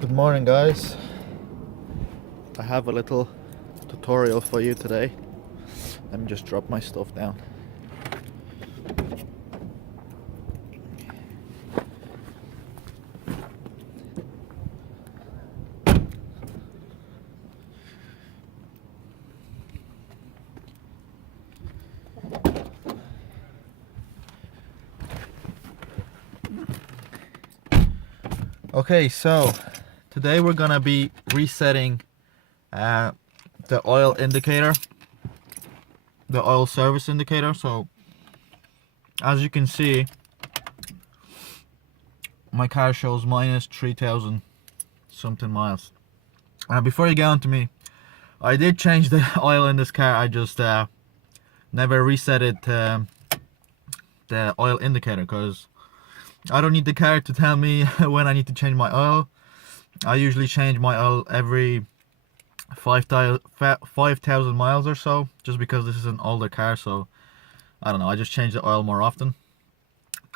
Good morning, guys. I have a little tutorial for you today. Let me just drop my stuff down. Okay, so today we're gonna be resetting the oil indicator, the oil service indicator. So as you can see, my car shows minus 3,000 something miles. Before you get on to me, I did change the oil in this car. I just never reset it, the oil indicator, because I don't need the car to tell me when I need to change my oil. I usually change my oil every 5,000 miles or so, just because this is an older car. So I don't know, I just change the oil more often.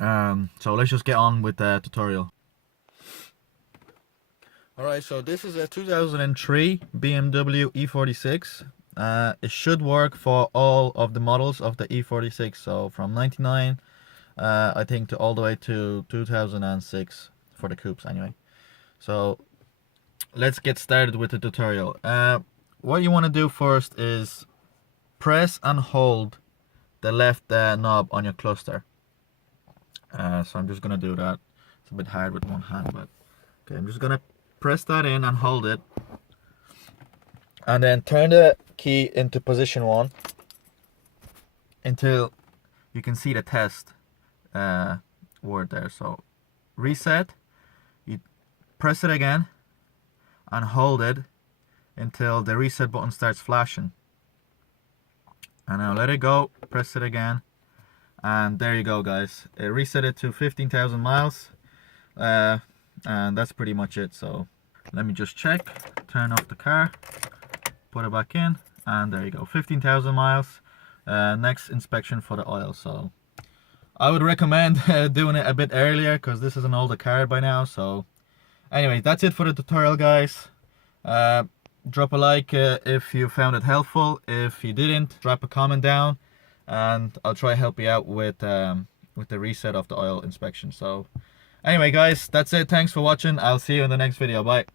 So let's just get on with the tutorial. Alright, so this is a 2003 BMW E46. It should work for all of the models of the E46, so from 99 I think to all the way to 2006 for the coupes anyway. So let's get started with the tutorial. What you want to do first is press and hold the left knob on your cluster. So I'm just gonna do that. It's a bit hard with one hand, but okay, I'm just gonna press that in and hold it, and then turn the key into position 1 until you can see the test word there. So reset, you press it again and hold it until the reset button starts flashing, and now let it go, press it again, and there you go, guys. It reset it to 15,000 miles, and that's pretty much it. So let me just check, turn off the car, put it back in, and there you go, 15,000 miles. Next inspection for the oil. So I would recommend doing it a bit earlier, because this is an older car by now. So anyway, that's it for the tutorial, guys. Drop a like if you found it helpful. If you didn't, drop a comment down, and I'll try to help you out with the reset of the oil inspection. So anyway, guys, that's it. Thanks for watching. I'll see you in the next video. Bye.